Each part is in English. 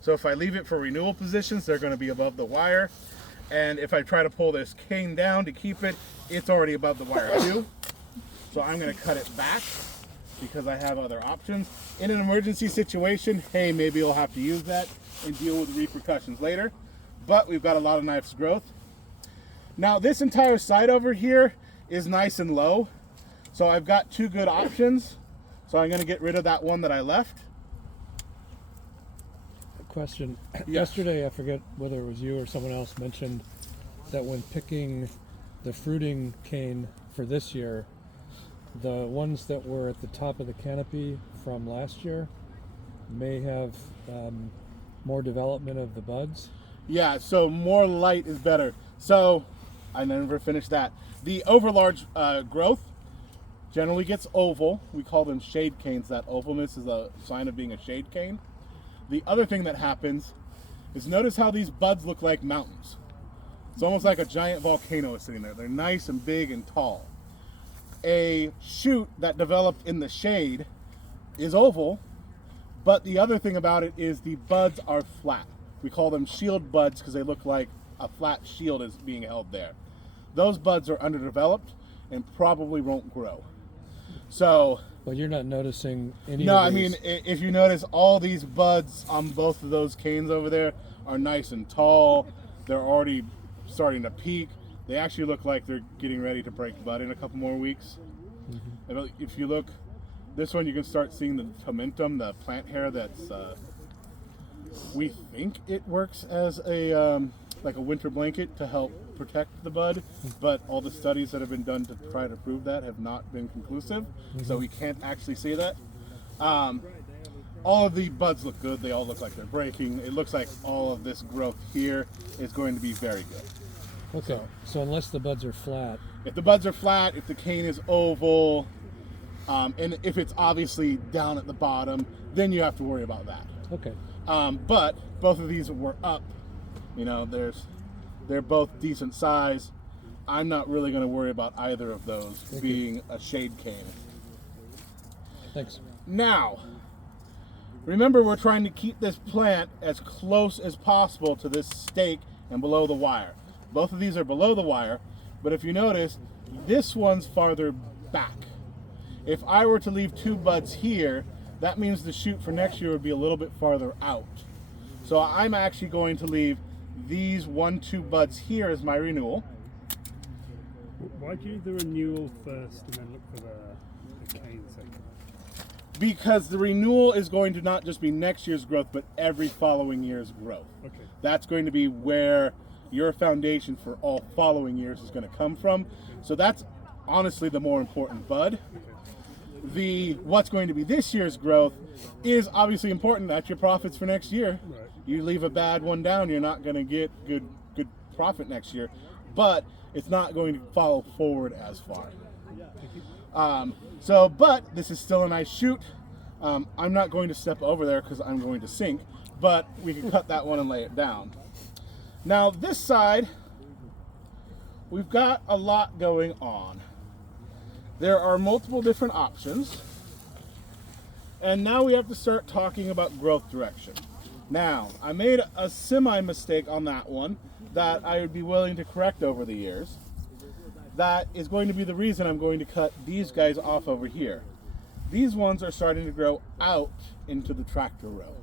So if I leave it for renewal positions, they're going to be above the wire. And if I try to pull this cane down to keep it, it's already above the wire too. So I'm going to cut it back because I have other options. In an emergency situation, hey, maybe you'll have to use that and deal with the repercussions later. But we've got a lot of nice growth. Now this entire side over here is nice and low. So I've got two good options. So I'm going to get rid of that one that I left. Question. Yes. Yesterday, I forget whether it was you or someone else mentioned that when picking the fruiting cane for this year, the ones that were at the top of the canopy from last year may have more development of the buds. Yeah, so more light is better. So I never finished that. The overlarge growth generally gets oval. We call them shade canes. That ovalness is a sign of being a shade cane. The other thing that happens is notice how these buds look like mountains. It's almost like a giant volcano is sitting there. They're nice and big and tall. A shoot that developed in the shade is oval, but the other thing about it is the buds are flat. We call them shield buds because they look like a flat shield is being held there. Those buds are underdeveloped and probably won't grow. So But you're not noticing any no, of I these. mean, if you notice, all these buds on both of those canes over there are nice and tall. They're already starting to peak. They actually look like they're getting ready to break bud in a couple more weeks. Mm-hmm. If you look, this one you can start seeing the tomentum, the plant hair that's, we think it works as a, like a winter blanket to help protect the bud, but all the studies that have been done to try to prove that have not been conclusive, so we can't actually say that. All of the buds look good. They all look like they're breaking. It looks like all of this growth here is going to be very good. Okay, so unless the buds are flat, If the buds are flat, if the cane is oval, and if it's obviously down at the bottom, then you have to worry about that. okay. But both of these were up. You know, they're both decent size. I'm not really going to worry about either of those being a shade cane. Thanks. Now, remember we're trying to keep this plant as close as possible to this stake and below the wire. Both of these are below the wire, but if you notice, this one's farther back. If I were to leave two buds here, that means the shoot for next year would be a little bit farther out. So I'm actually going to leave these 1-2 buds here as my renewal. Why do you do the renewal first and then look for the cane second? Because the renewal is going to not just be next year's growth, but every following year's growth. Okay. That's going to be where your foundation for all following years is going to come from. So that's honestly the more important bud. The what's going to be this year's growth is obviously important. That's your profits for next year. Right. You leave a bad one down, you're not going to get good profit next year, but it's not going to follow forward as far. But this is still a nice shoot. I'm not going to step over there because I'm going to sink, but we can cut that one and lay it down. Now this side, we've got a lot going on. There are multiple different options, and now we have to start talking about growth direction. Now, I made a semi-mistake on that one that I would be willing to correct over the years. That is going to be the reason I'm going to cut these guys off over here. These ones are starting to grow out into the tractor row.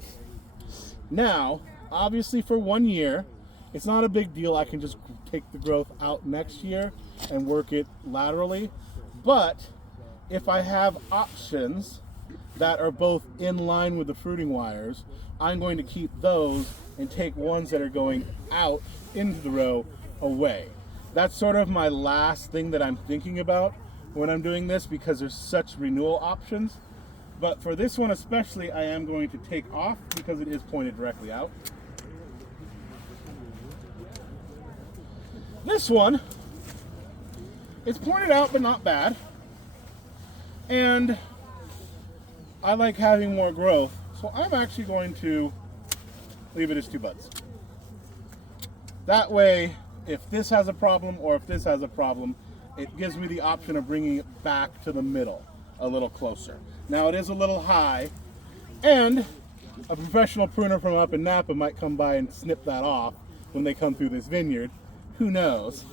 Now, obviously for 1 year, it's not a big deal. I can just take the growth out next year and work it laterally. But if I have options that are both in line with the fruiting wires, I'm going to keep those and take ones that are going out into the row away. That's sort of my last thing that I'm thinking about when I'm doing this because there's such renewal options. But for this one especially, I am going to take off because it is pointed directly out. This one, it's pointed out but not bad. And I like having more growth, so I'm actually going to leave it as 2 buds. That way, if this has a problem or if this has a problem, it gives me the option of bringing it back to the middle a little closer. Now it is a little high, and a professional pruner from up in Napa might come by and snip that off when they come through this vineyard. Who knows?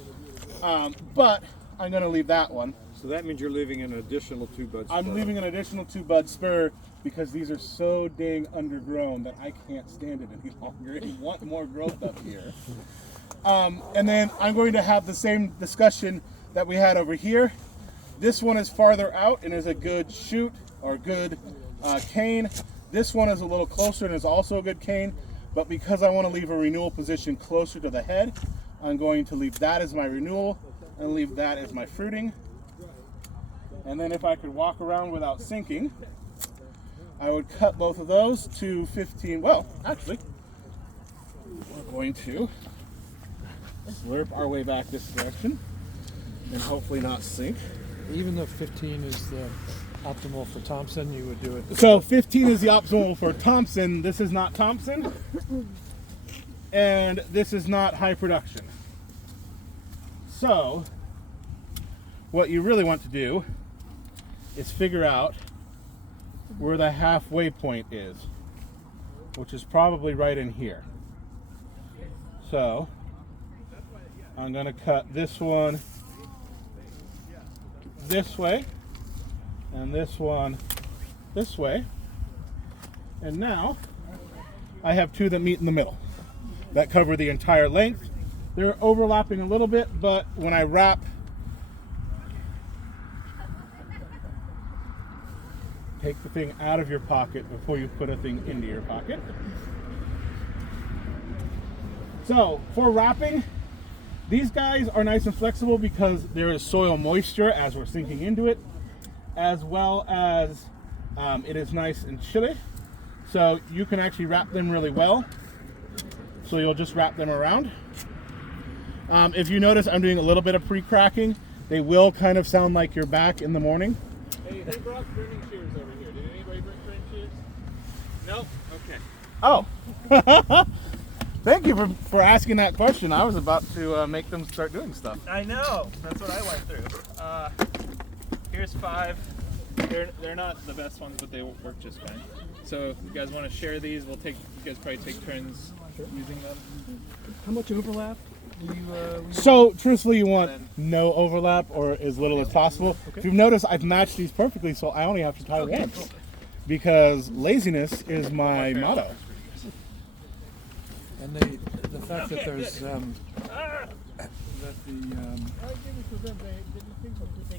But I'm going to leave that one. So that means you're leaving an additional 2 buds. I'm leaving an additional 2 bud spur because these are so dang undergrown that I can't stand it any longer. I want more growth up here. And then I'm going to have the same discussion that we had over here. This one is farther out and is a good shoot or good cane. This one is a little closer and is also a good cane. But because I want to leave a renewal position closer to the head, I'm going to leave that as my renewal and leave that as my fruiting. And then if I could walk around without sinking, I would cut both of those to 15. Well, actually, we're going to slurp our way back this direction and hopefully not sink. Even though 15 is the optimal for Thompson, you would do it. So 15 is the optimal for Thompson. This is not Thompson. And this is not high production. So what you really want to do is figure out where the halfway point is, which is probably right in here. So I'm going to cut this one this way and this one this way. And now I have 2 that meet in the middle that cover the entire length. They're overlapping a little bit, but when I wrap take the thing out of your pocket before you put a thing into your pocket. So for wrapping, these guys are nice and flexible because there is soil moisture as we're sinking into it, as well as it is nice and chilly. So you can actually wrap them really well. So you'll just wrap them around. If you notice, I'm doing a little bit of pre-cracking. They will kind of sound like you're back in the morning. Hey, who brought pruning shears over here? Did anybody bring pruning shears? Nope. Okay. Oh. Thank you for asking that question. I was about to make them start doing stuff. I know. That's what I went through. Here's 5. They're not the best ones, but they work just fine. So if you guys want to share these, you guys probably take turns using them. How much overlap do you? So truthfully, you want no overlap or as little as possible. If you've noticed, I've matched these perfectly, so I only have to tie once. Because laziness is my motto. And the fact that there's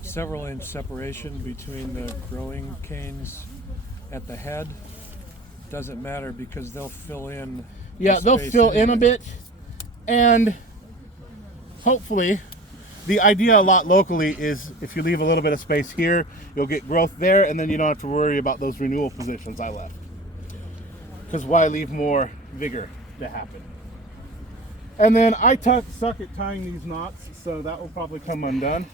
several inch separation between the growing canes at the head doesn't matter because they'll fill in. Yeah, the they'll space fill in a anyway. bit, and hopefully the idea a lot locally is if you leave a little bit of space here, you'll get growth there, and then you don't have to worry about those renewal positions I left. Because why leave more vigor to happen? And then I suck at tying these knots, so that will probably come undone.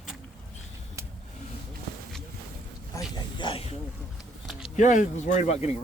Here I was worried about getting